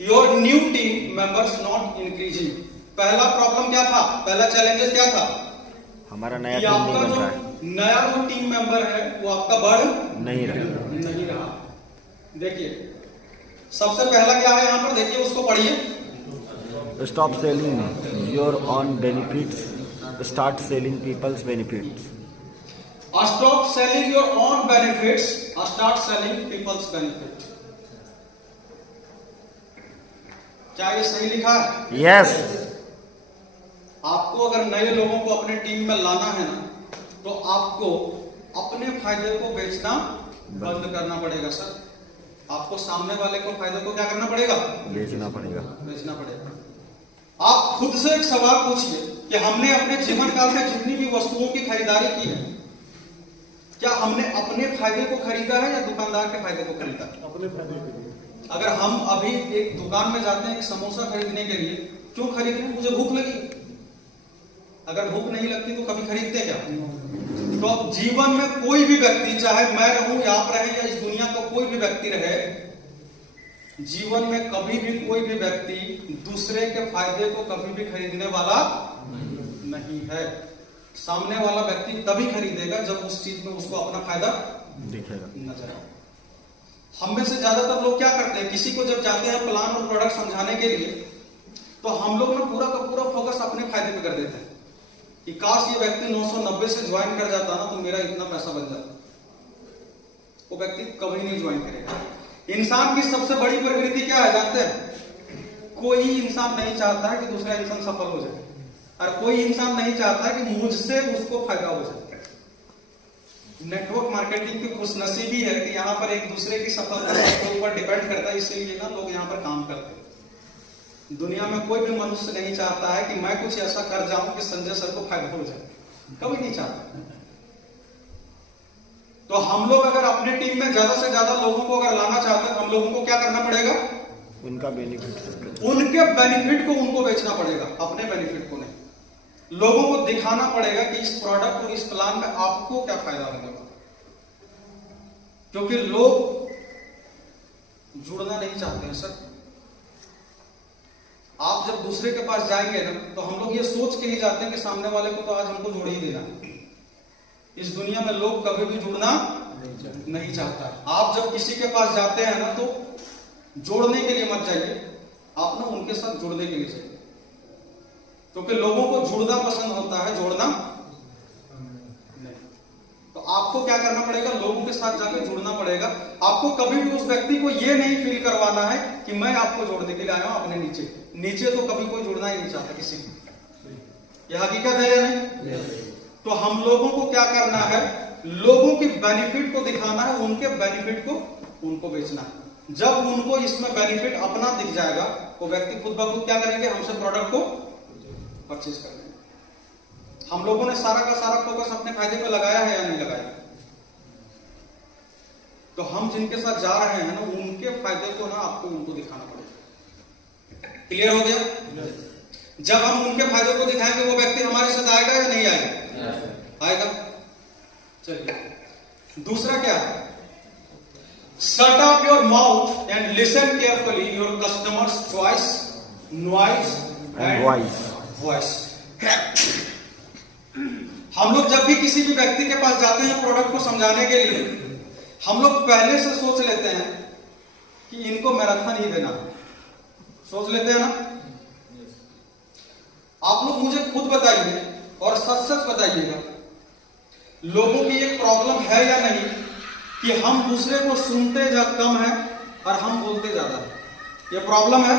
Your new team members not increasing. पहला problem क्या था, पहला चैलेंजेस क्या था, हमारा नया टीम नहीं बन रहा है, नया जो टीम मेंबर है वो आपका बढ़ नहीं रहा। देखिए सबसे पहला क्या है यहां पर, देखिए उसको पढ़िए। Stop selling your own benefits, start selling people's benefits. Stop selling your own benefits, start selling people's benefit. क्या ये सही लिखा है? यस। आपको अगर नए लोगों को अपने टीम में लाना है ना, तो आपको अपने फायदे को बेचना बंद करना पड़ेगा सर। आपको सामने वाले को फायदे को क्या करना पड़ेगा, बेचना पड़ेगा। आप खुद से एक सवाल पूछिए कि हमने अपने जीवन काल में जितनी भी वस्तुओं की खरीदारी की है, क्या हमने अपने फायदे को खरीदा है या दुकानदार के फायदे को खरीदा? अपने फायदे के लिए। अगर हम अभी एक दुकान में जाते हैं एक समोसा खरीदने के लिए, क्यों खरीद रहे हैं? मुझे भूख लगी। अगर भूख नहीं लगती तो कभी खरीदते क्या? तो अब जीवन में कोई भी व्यक्ति, चाहे मैं रहूं या आप रहे या इस दुनिया का कोई भी व्यक्ति रहे, जीवन में कभी भी कोई भी व्यक्ति दूसरे के फायदे को कभी भी खरीदने वाला नहीं है। सामने वाला व्यक्ति तभी खरीदेगा जब उस चीज में उसको अपना फायदा दिखेगा, नजर आए। हम में से ज्यादातर लोग क्या करते हैं, किसी को जब जाते हैं प्लान और प्रोडक्ट समझाने के लिए, तो हम लोग ना पूरा का पूरा फोकस अपने फायदे पे कर देते हैं कि काश ये व्यक्ति 990 से ज्वाइन कर जाता ना तो मेरा इतना पैसा बच जाता। वो व्यक्ति कभी नहीं ज्वाइन करेगा। इंसान की सबसे बड़ी प्रवृत्ति क्या है जानते हैं? कोई इंसान नहीं चाहता है कि दूसरा इंसान सफल हो जाए, और कोई इंसान नहीं चाहता है कि मुझसे उसको फायदा हो जाए। नेटवर्क मार्केटिंग की खुशनसीबी है कि यहाँ पर एक दूसरे की सफलता के ऊपर डिपेंड करता है, इसलिए ना लोग यहाँ पर काम करते हैं। दुनिया में कोई भी मनुष्य नहीं चाहता है कि मैं कुछ ऐसा कर जाऊं कि संजय सर को फायदा हो जाए, कभी नहीं चाहता। तो हम लोग अगर अपने टीम में ज्यादा से ज्यादा लोगों को अगर लाना चाहते हैं, हम लोगों को क्या करना पड़ेगा? उनका बेनिफिट, उनके बेनिफिट को उनको बेचना पड़ेगा, अपने बेनिफिट को नहीं। लोगों को दिखाना पड़ेगा कि इस प्रोडक्ट और इस प्लान में आपको क्या फायदा होने वाला। क्योंकि लोग जुड़ना नहीं चाहते हैं सर। आप जब दूसरे के पास जाएंगे ना, तो हम लोग ये सोच के ही जाते हैं कि सामने वाले को तो आज हमको जोड़ ही देना। इस दुनिया में लोग कभी भी जुड़ना नहीं चाहता। आप जब किसी के पास जाते हैं ना, तो जोड़ने के लिए मत जाइए, आप ना उनके साथ जुड़ने के लिए जाइए। क्योंकि लोगों को जुड़ना पसंद होता है, जोड़ना नहीं। तो आपको क्या करना पड़ेगा? लोगों के साथ जाकर जुड़ना पड़ेगा। आपको कभी भी उस व्यक्ति को यह नहीं फील करवाना है कि मैं आपको जोड़ने के लिए आया हूं अपने नीचे तो कभी कोई जुड़ना ही नहीं चाहता किसी को। यह हकीकत है या नहीं? तो हम लोगों को क्या करना है? लोगों की बेनिफिट को दिखाना है, उनके बेनिफिट को उनको बेचना है। जब उनको इसमें बेनिफिट अपना दिख जाएगा, वो व्यक्ति खुद ब खुद क्या करेंगे? हमसे प्रोडक्ट को परचेज कर लेंगे। हम लोगों ने सारा का सारा फोकस अपने फायदे पे लगाया है या नहीं लगाया? तो हम जिनके साथ जा रहे हैं ना, उनके फायदे को ना आपको उनको दिखाना पड़ेगा। क्लियर हो गया? जब हम उनके फायदे को दिखाएंगे, वो व्यक्ति हमारे साथ आएगा या नहीं आएगा? आएगा। चलिए दूसरा क्या है? Shut up your mouth and listen carefully your customers choice, noise and voice. हम लोग जब भी किसी भी व्यक्ति के पास जाते हैं प्रोडक्ट को समझाने के लिए, हम लोग पहले से सोच लेते हैं कि इनको मैराथन ही देना। सोच लेते हैं ना? आप लोग मुझे खुद बताइए और सच सच बताइएगा, लोगों की एक प्रॉब्लम है या नहीं कि हम दूसरे को सुनते कम है और हम बोलते ज्यादा है? ये प्रॉब्लम है।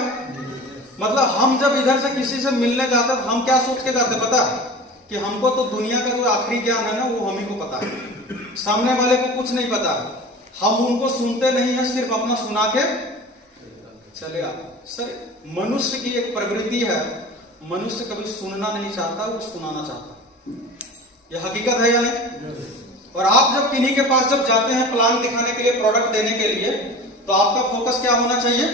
मतलब हम जब इधर से किसी से मिलने जाते हैं, हम क्या सोच के जाते पता है? कि हमको तो दुनिया का जो आखिरी ज्ञान है ना, वो हम ही को पता है, सामने वाले को कुछ नहीं पता है। हम उनको सुनते नहीं है, सिर्फ अपना सुना के चले आते। सर मनुष्य की एक प्रवृत्ति है, मनुष्य कभी सुनना नहीं चाहता, वो सुनाना चाहता। यह हकीकत है या नहीं? और आप जब किन्हीं के पास जब जाते हैं प्लान दिखाने के लिए, प्रोडक्ट देने के लिए, तो आपका फोकस क्या होना चाहिए?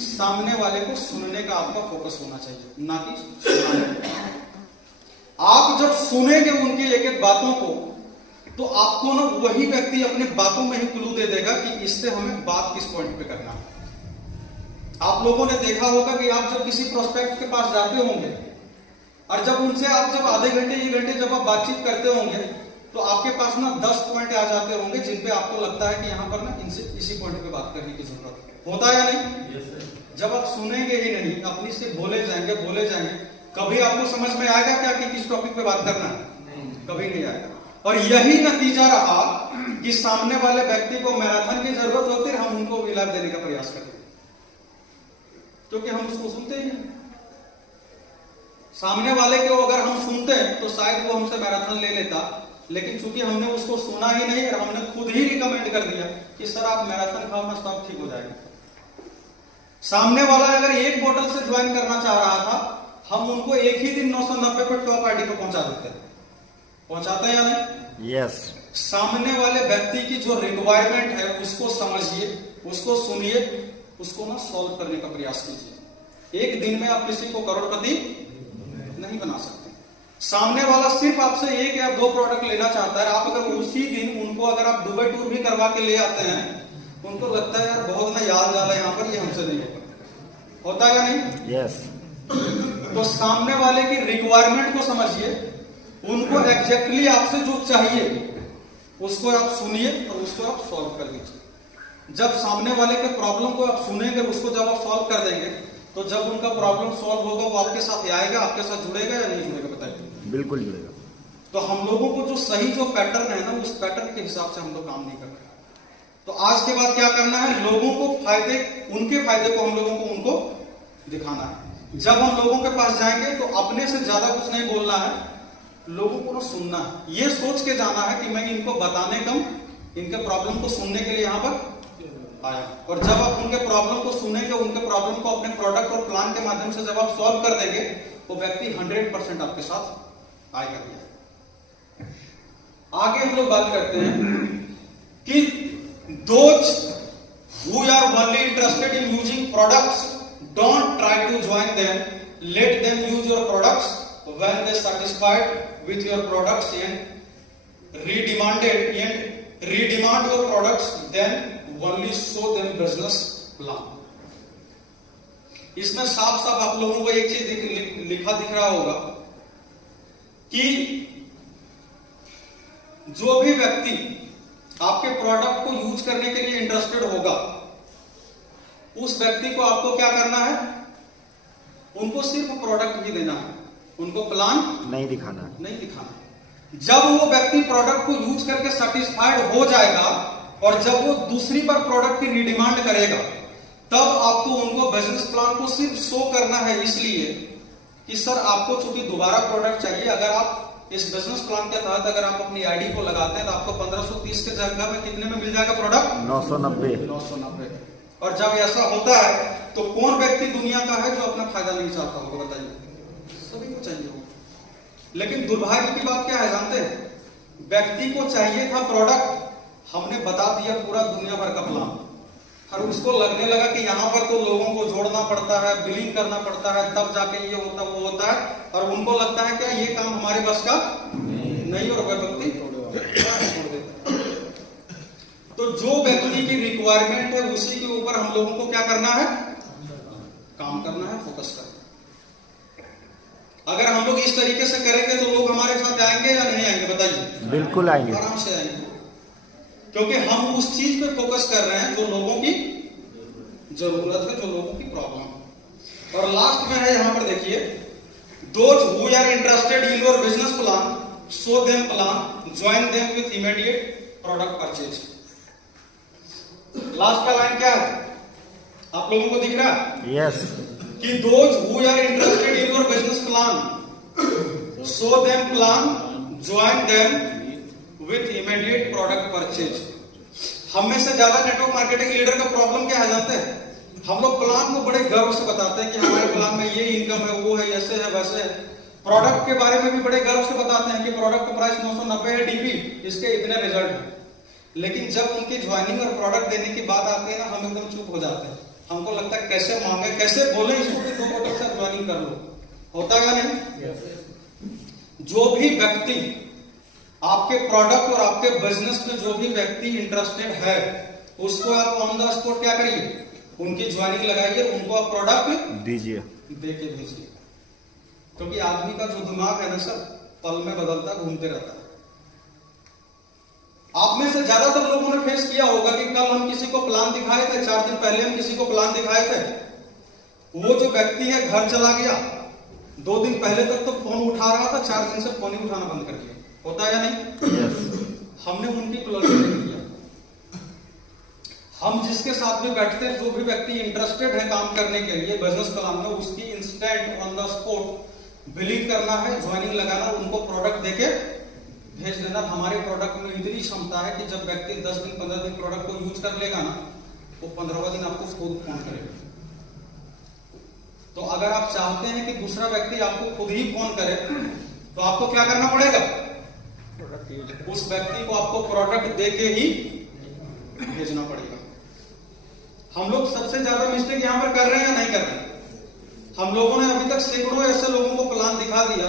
सामने वाले को सुनने का आपका फोकस होना चाहिए, ना कि सुनाने। आप जब सुनेंगे उनकी एक एक बातों को, तो आपको ना वही व्यक्ति अपनी बातों में ही क्लू दे देगा कि इससे हमें बात किस पॉइंट पे करना है। आप लोगों ने देखा होगा कि आप जब किसी प्रोस्पेक्ट के पास जाते होंगे और जब उनसे आप जब आधे घंटे 1 घंटे जब आप बातचीत करते होंगे तो आपके पास ना 10 पॉइंट आ जाते होंगे जिन पे आपको लगता है कि यहाँ पर ना इनसे इसी पॉइंट पे बात करने की जरूरत है। होता है या नहीं? जब आप सुनेंगे ही नहीं, अपनी से बोले जाएंगे, कभी आपको समझ में आएगा क्या कि किस टॉपिक पे बात करना है? कभी नहीं आएगा। और यही नतीजा रहा कि सामने वाले व्यक्ति को मैराथन की जरूरत होती है, हम उनको विलाप देने का प्रयास करते हैं क्योंकि हम उसको सुनते ही नहीं। सामने वाले को अगर हम सुनते हैं तो शायद वो हमसे मैराथन ले लेता, लेकिन चूंकि हमने उसको सुना ही नहीं और हमने खुद ही रिकमेंड कर दिया कि सर आप मैराथन खाओ ना, सब ठीक हो जाएगा। सामने वाला अगर 1 बोतल से ज्वाइन करना चाह रहा था, हम उनको एक ही दिन 990 पर टॉप आईडी को पहुंचा देते हैं। पहुंचाते हैं या नहीं? यस। सामने वाले व्यक्ति की जो रिक्वायरमेंट है उसको समझिए, उसको सुनिए, उसको ना सॉल्व करने का प्रयास कीजिए। एक दिन में आप किसी को करोड़पति नहीं बना सकते। सामने वाला सिर्फ आपसे 1 या 2 प्रोडक्ट लेना चाहता है, आप अगर उसी दिन उनको अगर आप दुबई टूर भी करवा के ले आते हैं, उनको लगता है यार बहुत ना याद ज्यादा यहाँ पर, ये हमसे नहीं होगा। होता है या नहीं? यस। तो सामने वाले की रिक्वायरमेंट को समझिए, उनको एग्जैक्टली आपसे जो चाहिए उसको आप सुनिए और उसको आप सॉल्व कर दीजिए। जब सामने वाले के प्रॉब्लम को आप सुनेंगे, उसको जब आप सॉल्व कर देंगे, तो जब उनका प्रॉब्लम सॉल्व होगा वो आपके साथ आएगा, आपके साथ जुड़ेगा या नहीं जुड़ेगा? बताइए। बिल्कुल जुड़ेगा। तो हम लोगों को जो सही जो पैटर्न है ना, उस पैटर्न के हिसाब से हम लोग काम नहीं कर रहे। तो आज के बाद क्या करना है, लोगों को फायदे, उनके फायदे को हम लोगों को उनको दिखाना है। जब हम लोगों के पास जाएंगे तो अपने से ज्यादा कुछ नहीं बोलना है, लोगों को ना सुनना है। ये सोच के जाना है कि मैं इनको बताने कम, इनके प्रॉब्लम को सुनने के लिए यहाँ पर आया। और जब आप उनके प्रॉब्लम को सुनेंगे, उनके प्रॉब्लम को अपने प्रोडक्ट और प्लान के माध्यम से जब आप सॉल्व कर देंगे, वो व्यक्ति 100% आपके साथ आएगा। आगे हम लोग बात करते हैं कि those who are only interested in using products, don't try to join them. Let them use your products. When they satisfied with your products and redemand your products, then only show them business plan. इसमें साफ साफ आप लोगों को एक चीज लिखा दिख रहा होगा कि जो भी व्यक्ति आपके प्रोडक्ट को यूज करने के लिए इंटरेस्टेड होगा, उस व्यक्ति को आपको क्या करना है, उनको सिर्फ प्रोडक्ट ही देना है, उनको प्लान नहीं दिखाना। जब वो व्यक्ति प्रोडक्ट को यूज करके सेटिस्फाइड हो जाएगा और जब वो दूसरी बार प्रोडक्ट की रीडिमांड करेगा, तब आपको उनको बिजनेस प्लान को सिर्फ शो करना है, इसलिए कि सर आपको चूंकि दोबारा प्रोडक्ट चाहिए। अगर आप इस बिजनेस प्लान के तहत अगर आप अपनी आईडी को लगाते हैं तो आपको 1530 के जगह में कितने में मिल जाएगा प्रोडक्ट? 990। और जब ऐसा होता है तो कौन व्यक्ति दुनिया का है जो अपना फायदा नहीं चाहता होगा? बताइए। सभी को चाहिए होगा। लेकिन दुर्भाग्य की बात क्या है जानते हैं? व्यक्ति को चाहिए था प्रोडक्ट, हमने बता दिया पूरा दुनिया भर का प्लान, और उसको लगने लगा कि यहाँ पर तो लोगों को जोड़ना पड़ता है, बिलिंग करना पड़ता है, तब जाके ये होता वो होता है, और उनको लगता है क्या ये काम हमारे बस का नहीं, और वह व्यक्ति छोड़ देता है। तो जो व्यक्ति की रिक्वायरमेंट है उसी के ऊपर हम लोगों को क्या करना है, काम करना है, फोकस करना है। अगर हम लोग इस तरीके से करेंगे तो लोग हमारे साथ आएंगे या नहीं आएंगे? बताइए। बिल्कुल आएंगे, आराम से आएंगे, क्योंकि हम उस चीज पे फोकस कर रहे हैं जो लोगों की जरूरत है, जो लोगों की प्रॉब्लम है। और लास्ट में है यहां पर देखिए, those who are interested in your business plan, show them plan, join them with immediate product purchase. Last का लाइन क्या है, आप लोगों को दिख रहा है? यस। कि those who are interested in your business plan, show them plan, join them with immediate product purchase. हम में से ज्यादा नेटवर्क मार्केटिंग लीडर का प्रॉब्लम क्या है जानते हैं? हम लोग प्लान को बड़े गर्व से बताते हैं कि हमारे प्लान में ये इनकम है, वो है, ऐसे है, वैसे है। प्रोडक्ट के बारे में भी बड़े गर्व से बताते हैं कि प्रोडक्ट का प्राइस 990 है डीपी, इसके इतने रिजल्ट हैं। लेकिन जब उनकी ज्वाइनिंग और प्रोडक्ट देने की बात आती है ना, हम एकदम चुप हो जाते हैं। हमको लगता है कैसे मांगे, कैसे बोले इसको कि 2 प्रोडक्ट से ज्वाइनिंग कर लो। होता है नहीं? जो भी व्यक्ति आपके प्रोडक्ट और आपके बिजनेस में जो भी व्यक्ति इंटरेस्टेड है, उसको आप ऑन द स्पॉट क्या करिए, उनकी ज्वाइनिंग लगाइए, उनको आप प्रोडक्ट दीजिए, दे के भेजिए। क्योंकि आदमी का जो दिमाग है ना सर, पल में बदलता, घूमते रहता है। आप में से ज्यादातर लोगों ने फेस किया होगा कि कल हम किसी को प्लान दिखाए थे, 4 दिन पहले हम किसी को प्लान दिखाए थे, वो जो व्यक्ति है घर चला गया, 2 दिन पहले तक तो फोन उठा रहा था, 4 दिन से फोन ही उठाना बंद कर दिया। होता है या नहीं? यस। हमने उनकी क्लोजिंग नहीं किया। हम जिसके साथ में बैठते हैं, जो भी व्यक्ति इंटरेस्टेड है काम करने के लिए बिजनेस प्लान में, उसकी instant on the spot believe करना है, ज्वाइनिंग लगाना, उनको प्रोडक्ट देके भेज देना। हमारे प्रोडक्ट में इतनी क्षमता है कि जब व्यक्ति 10 दिन 15 दिन प्रोडक्ट को यूज कर लेगा ना, वो 15वां दिन आपको खुद फोन करेगा। तो अगर आप चाहते हैं कि दूसरा व्यक्ति आपको खुद ही फोन करे, तो आपको क्या करना पड़ेगा? उस व्यक्ति को आपको प्रोडक्ट देके ही भेजना पड़ेगा। हम लोग सबसे ज्यादा मिस्टेक यहां पर कर रहे हैं या नहीं कर रहे हैं? हम लोगों ने अभी तक सैकड़ों ऐसे लोगों को प्लान दिखा दिया,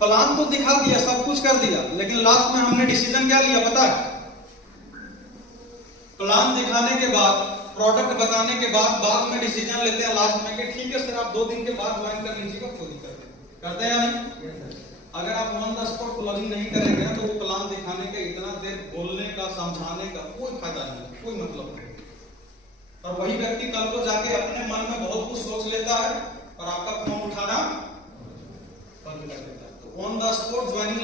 प्लान तो दिखा दिया, सब कुछ कर दिया, लेकिन लास्ट में हमने डिसीजन क्या लिया पता है? प्लान दिखाने के बाद, प्रोडक्ट बताने के बाद में डिसीजन लेते हैं लास्ट में कि ठीक है सर, आप 2 दिन के बाद ज्वाइन कर लीजिएगा, कोई दिक्कत नहीं। करते हैं या नहीं? अगर आप ऑन द स्पॉट क्लोजिंग नहीं करेंगे तो वो प्लान दिखाने के, इतना देर बोलने का, समझाने का कोई फायदा नहीं, कोई मतलब नहीं। और वही व्यक्ति कल को जाके अपने मन में बहुत कुछ सोच लेता है और आपका फोन उठाना बंद कर देता है। तो ऑन द स्पॉट ज्वाइनिंग